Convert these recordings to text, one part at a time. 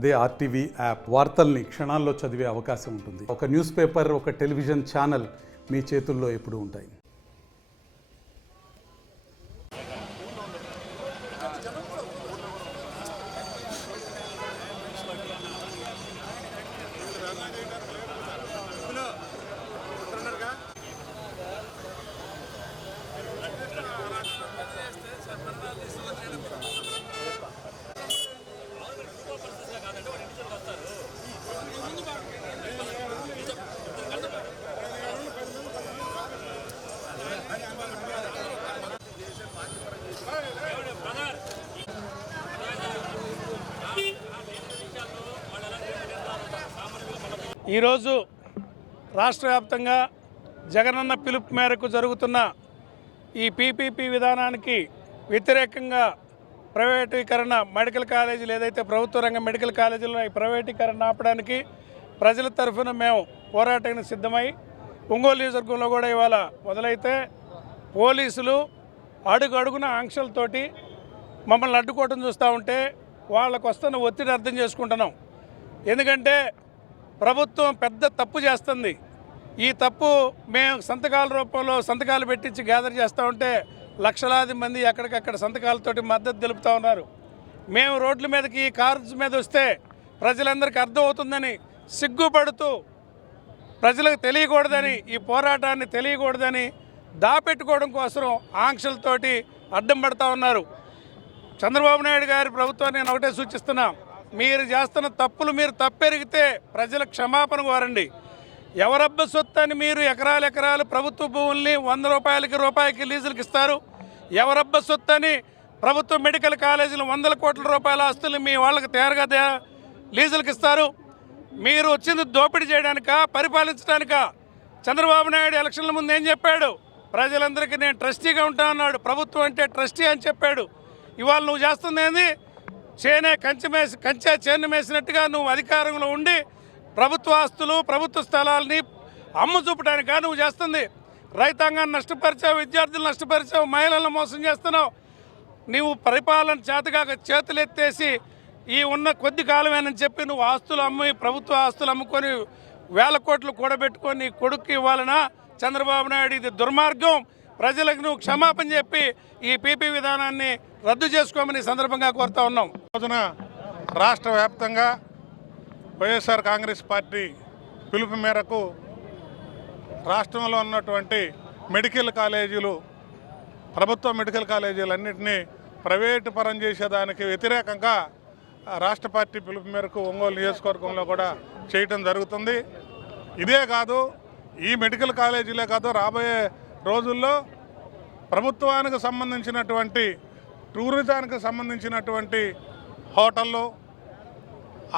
అదే RTV app వార్తల్ని క్షణాల్లో చదివే అవకాశం ఉంటుంది. ఒక న్యూస్ పేపర్, ఒక టెలివిజన్ ఛానల్ మీ చేతుల్లో ఎప్పుడూ ఉంటాయి. ఈరోజు రాష్ట్ర వ్యాప్తంగా జగనన్న పిలుపు మేరకు జరుగుతున్న ఈ పీపీపీ విధానానికి వ్యతిరేకంగా ప్రైవేటీకరణ మెడికల్ కాలేజీలు ఏదైతే ప్రభుత్వ రంగ మెడికల్ కాలేజీలో ఈ ప్రైవేటీకరణ ఆపడానికి ప్రజల తరఫున మేము పోరాటానికి సిద్ధమై ఒంగోలు నియోజకవర్గంలో కూడా ఇవాళ మొదలైతే పోలీసులు అడుగడుగున ఆంక్షలతోటి మమ్మల్ని అడ్డుకోవడం చూస్తూ ఉంటే వాళ్ళకు వస్తున్న ఒత్తిడి అర్థం చేసుకుంటున్నాం. ఎందుకంటే ప్రభుత్వం పెద్ద తప్పు చేస్తుంది. ఈ తప్పు మేము సంతకాల రూపంలో సంతకాలు పెట్టించి గ్యాదర్ చేస్తూ ఉంటే లక్షలాది మంది ఎక్కడికక్కడ సంతకాలతోటి మద్దతు తెలుపుతూ ఉన్నారు. మేము రోడ్ల మీదకి కార్స్ మీద వస్తే ప్రజలందరికీ అర్థమవుతుందని సిగ్గుపడుతూ ప్రజలకు తెలియకూడదని, ఈ పోరాటాన్ని తెలియకూడదని దాపెట్టుకోవడం కోసం ఆంక్షలతోటి అడ్డం పడుతూ ఉన్నారు. చంద్రబాబు నాయుడు గారి ప్రభుత్వాన్ని నేను ఒకటే సూచిస్తున్నా, మీరు చేస్తున్న తప్పులు మీరు తప్పెరిగితే ప్రజల క్షమాపణ కోరండి. ఎవరబ్బ సొత్తు అని మీరు ఎకరాలు ప్రభుత్వ భూముల్ని 100 రూపాయికి లీజులకు ఇస్తారు. ఎవరబ్బ సొత్తు అని ప్రభుత్వ మెడికల్ కాలేజీలు 100 కోట్ల రూపాయల ఆస్తులు మీ వాళ్ళకి తయారుగా లీజులకు ఇస్తారు. మీరు వచ్చింది దోపిడీ చేయడానికా, పరిపాలించడానికా? చంద్రబాబు నాయుడు ఎలక్షన్ల ముందు ఏం చెప్పాడు? ప్రజలందరికీ నేను ట్రస్టీగా ఉంటా అన్నాడు. ప్రభుత్వం అంటే ట్రస్టీ అని చెప్పాడు. ఇవాళ నువ్వు చేస్తుంది ఏంది? కంచె చేను మేసినట్టుగా నువ్వు అధికారంలో ఉండి ప్రభుత్వ ఆస్తులు, ప్రభుత్వ స్థలాలని అమ్ము చూపడానికా నువ్వు చేస్తుంది? రైతాంగాన్ని నష్టపరిచావు, విద్యార్థులు నష్టపరిచావు, మహిళలను మోసం చేస్తున్నావు. నీవు పరిపాలన చేతగాక చేతులు ఎత్తేసి ఈ ఉన్న కొద్ది కాలమేనని చెప్పి నువ్వు ఆస్తులు అమ్మి, ప్రభుత్వ ఆస్తులు అమ్ముకొని 1000 కోట్లు కూడబెట్టుకొని కొడుకు ఇవ్వాలనా? చంద్రబాబు నాయుడు, ఇది దుర్మార్గం. ప్రజలకు నువ్వు క్షమాపణ చెప్పి ఈ పీపీ విధానాన్ని రద్దు చేసుకోమని సందర్భంగా కోరుతా ఉన్నాం. రోజున రాష్ట్ర వ్యాప్తంగా వైఎస్ఆర్ కాంగ్రెస్ పార్టీ పిలుపు మేరకు రాష్ట్రంలో ఉన్నటువంటి మెడికల్ కాలేజీలు, ప్రభుత్వ మెడికల్ కాలేజీలన్నింటినీ ప్రైవేటు పరం చేసేదానికి వ్యతిరేకంగా రాష్ట్ర పార్టీ పిలుపు మేరకు ఒంగోలు నియోజకవర్గంలో కూడా చేయటం జరుగుతుంది. ఇదే కాదు, ఈ మెడికల్ కాలేజీలే కాదు, రాబోయే రోజుల్లో ప్రభుత్వానికి సంబంధించినటువంటి టూరిజానికి సంబంధించినటువంటి హోటళ్ళు,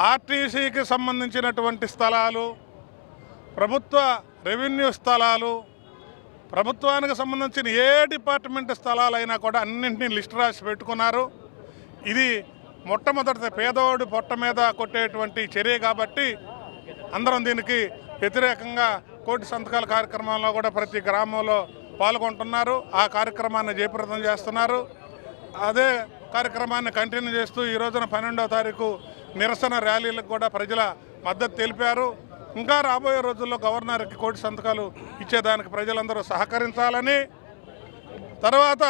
ఆర్టీసీకి సంబంధించినటువంటి స్థలాలు, ప్రభుత్వ రెవెన్యూ స్థలాలు, ప్రభుత్వానికి సంబంధించిన ఏ డిపార్ట్మెంట్ స్థలాలైనా కూడా అన్నింటినీ లిస్ట్ రాసి పెట్టుకున్నారు. ఇది మొట్టమొదటి పేదవాడి పొట్ట మీద కొట్టేటువంటి చర్య కాబట్టి అందరం దీనికి వ్యతిరేకంగా కోటి సంతకాల కార్యక్రమంలో కూడా ప్రతి గ్రామంలో పాల్గొంటున్నారు. ఆ కార్యక్రమాన్ని జయప్రదం చేస్తున్నారు. అదే కార్యక్రమాన్ని కంటిన్యూ చేస్తూ ఈ రోజున 12వ తారీఖు నిరసన ర్యాలీలకు కూడా ప్రజల మద్దతు తెలిపారు. ఇంకా రాబోయే రోజుల్లో గవర్నర్కి కోటి సంతకాలు ఇచ్చేదానికి ప్రజలందరూ సహకరించాలని, తర్వాత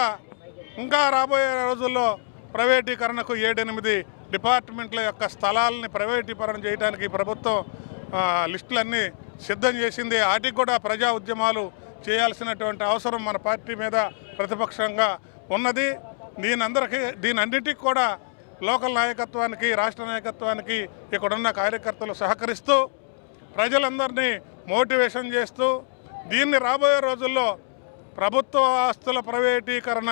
ఇంకా రాబోయే రోజుల్లో ప్రైవేటీకరణకు 7-8 డిపార్ట్మెంట్ల యొక్క స్థలాలని ప్రైవేటీకరణ చేయడానికి ప్రభుత్వం లిస్టులన్నీ సిద్ధం చేసింది. వాటికి కూడా ప్రజా ఉద్యమాలు చేయాల్సినటువంటి అవసరం మన పార్టీ మీద ప్రతిపక్షంగా ఉన్నది. దీనన్నిటికీ కూడా లోకల్ నాయకత్వానికి, రాష్ట్ర నాయకత్వానికి ఇక్కడున్న కార్యకర్తలు సహకరిస్తూ ప్రజలందరినీ మోటివేషన్ చేస్తూ దీన్ని రాబోయే రోజుల్లో ప్రభుత్వ ఆస్తుల ప్రైవేటీకరణ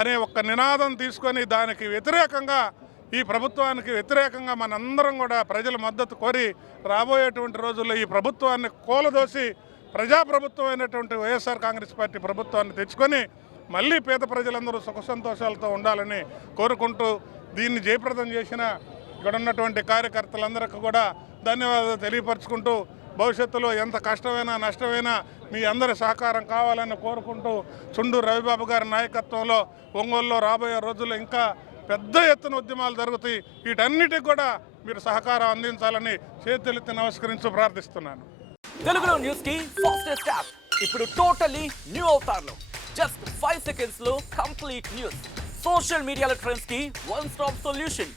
అనే ఒక నినాదం తీసుకొని దానికి వ్యతిరేకంగా, ఈ ప్రభుత్వానికి వ్యతిరేకంగా మనందరం కూడా ప్రజల మద్దతు కోరి రాబోయేటువంటి రోజుల్లో ఈ ప్రభుత్వాన్ని కూలదోసి ప్రజాప్రభుత్వం అయినటువంటి వైఎస్ఆర్ కాంగ్రెస్ పార్టీ ప్రభుత్వాన్ని తెచ్చుకొని మళ్ళీ పేద ప్రజలందరూ సుఖ సంతోషాలతో ఉండాలని కోరుకుంటూ దీన్ని జయప్రదం చేసిన ఇక్కడ ఉన్నటువంటి కార్యకర్తలందరికీ కూడా ధన్యవాదాలు తెలియపరుచుకుంటూ భవిష్యత్తులో ఎంత కష్టమైనా నష్టమైనా మీ అందరి సహకారం కావాలని కోరుకుంటూ చుండూరు రవిబాబు గారి నాయకత్వంలో ఒంగోలులో రాబోయే రోజుల్లో ఇంకా పెద్ద ఎత్తున ఉద్యమాలు జరుగుతాయి. వీటన్నిటికి కూడా మీరు సహకారం అందించాలని చేతులెత్తి నమస్కరించి ప్రార్థిస్తున్నాను. తెలుగులో న్యూస్ కి ఫాస్టెస్ట్ యాప్ ఇప్పుడు టోటలీ న్యూ అవతార్లో జస్ట్ 5 సెకండ్స్ లో కంప్లీట్ న్యూస్. సోషల్ మీడియాలో ట్రెండ్స్ కి one stop solution.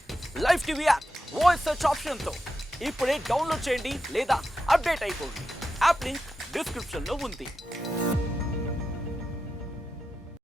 Live TV app voice search option తో ఇప్పుడే డౌన్లోడ్ చేయండి లేదా అప్డేట్ అయిపోండి. యాప్ లింక్ డిస్క్రిప్షన్ లో ఉంది.